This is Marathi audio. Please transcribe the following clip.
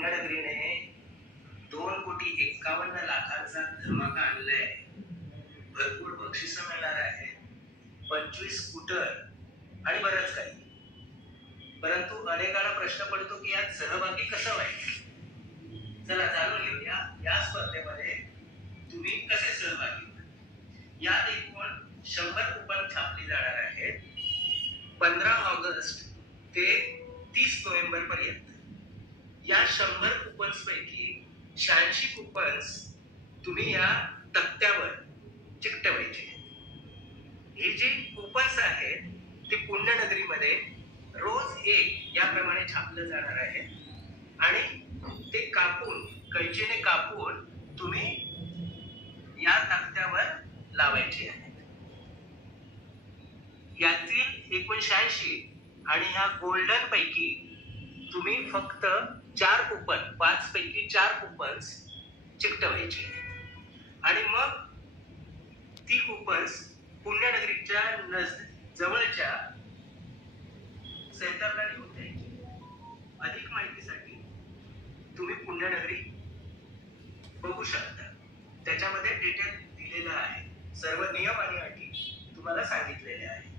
पुण्यनगरीने 2,51,00,000चा धमाका आणलाय. भरपूर बक्षीस मिळणार आहे, 25 स्कूटर आणि बरंच काही. परंतु अनेकांना प्रश्न पडतो की यात सहभागी कसं व्हायचं. चला जाणून घेऊया या स्पर्धेमध्ये तुम्ही कसे सहभागी व्हाल. यात एकूण 100 कुपन छापली जाणार आहेत 15 ऑगस्ट ते 30 नोव्हेंबर पर्यंत. या 100 कुपन्स पैकी 86 कुपन्स तुम्ही या तक्त्यावर चिकटवायचे. हे जे कुपन्स आहेत ते पुण्यनगरीमध्ये रोज एक याप्रमाणे छापलं जाणार आहे आणि ते कापून कैचीने कापून तुम्ही या तक्त्यावर लावायचे आहेत. यातील 89 आणि ह्या गोल्डन पैकी तुम्ही फक्त 4 कुपन 5 पैकी 4 कुपन्स चिकटवायचे आणि मग ती कुपन्स पुण्यनगरीच्या जवळच्या सेंटरला निघून द्यायची. अधिक माहितीसाठी तुम्ही पुण्यनगरी बघू शकता. त्याच्यामध्ये डिटेल दिलेलं आहे. सर्व नियम आणि अटी तुम्हाला सांगितलेले आहे.